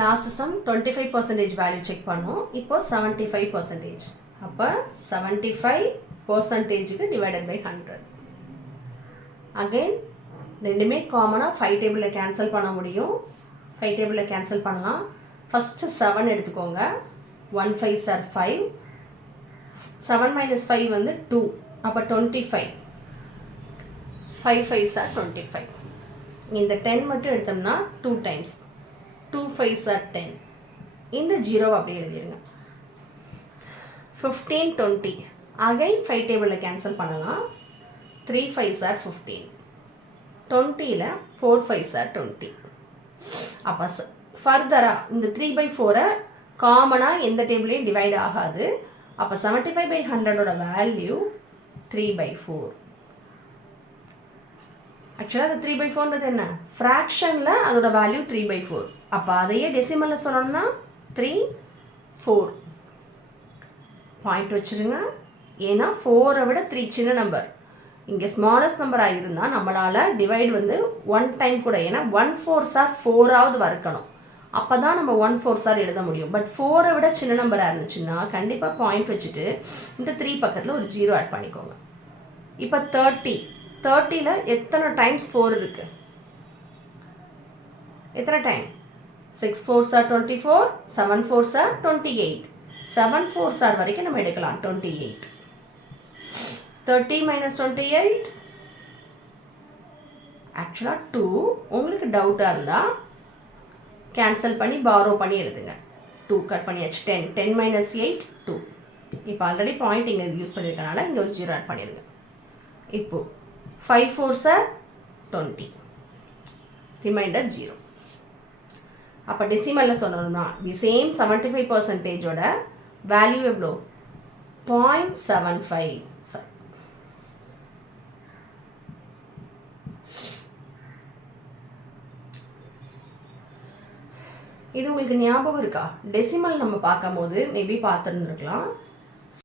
Last some 25% value check பண்ணோம். இப்போ 75%. அப்போ 75%க்கு டிவைடட் பை 100. அகைன் ரெண்டுமே காமனாக 5 டேபிளில் கேன்சல் பண்ண முடியும். 5 டேபிளில் கேன்சல் பண்ணலாம். ஃபஸ்ட்டு 7 எடுத்துக்கோங்க. 1 5s are 5. 7 minus 5 வந்து 2. அப்போ 25. 5 5s are 25. இந்த 10 மட்டும் எடுத்தோம்னா 2 times. 2 5s are 10. இந்த 0 அப்படியே எழுதிருங்க. 15 20. அகைன் 5 டேபிளில் கேன்சல் பண்ணலாம். 3 5s are 15. 20ல் 4 5s are 20. அப்போ ஃபர்தராக இந்த 3/4 காமனாக எந்த டேபிளையும் டிவைட் ஆகாது. அப்போ 75/100 வேல்யூ 3/4. ஆக்சுவலாக அது 3/4ன்றது என்ன, ஃப்ராக்ஷனில் அதோட வேல்யூ 3/4. அப்போ அதையே டெசிமலில் சொல்லணும்னா 3 4 பாயிண்ட் வச்சுருங்க. ஏன்னா 4 விட 3 சின்ன நம்பர். இங்கே ஸ்மாலஸ்ட் நம்பராக இருந்தால் நம்மளால் டிவைட் வந்து 1 டைம் கூட, ஏன்னா 1 4s are 4ஆவது வரக்கணும். அப்போ தான் நம்ம 1 4s are எழுத முடியும். பட் 4 விட சின்ன நம்பராக இருந்துச்சுன்னா கண்டிப்பாக பாயிண்ட் வச்சுட்டு இந்த 3 பக்கத்தில் ஒரு 0 ஆட் பண்ணிக்கோங்க. இப்போ 30ல் எத்தனை டைம்ஸ் 4 இருக்குது? எத்தனை time? 6 4s are 24. 7 4s are 28. 7 4s are வரைக்கும் நம்ம எடுக்கலாம். 28. 30 minus 28 ஆக்சுவலாக 2. உங்களுக்கு டவுட்டாக இருந்தால் கேன்சல் பண்ணி பாரோ பண்ணி எழுதுங்க. 2 கட் பண்ணியாச்சு. 10 10 minus 8 2. இப்போ ஆல்ரெடி பாயிண்ட் இங்கே யூஸ் பண்ணியிருக்கனால இங்கே ஒரு 0 ஆட் பண்ணிடுங்க. இப்போது 5 4s are 20. ரிமைண்டர் 0. அப்போ டெசிமலில் சொன்னோம்னா தி சேம் 75%ஓட வேல்யூ எவ்வளோ? 0.75. சாரி, இது உங்களுக்கு ஞாபகம் இருக்கா? டெசிமல் நம்ம பார்க்கும் போது மேபி பார்த்துருந்துருக்கலாம்.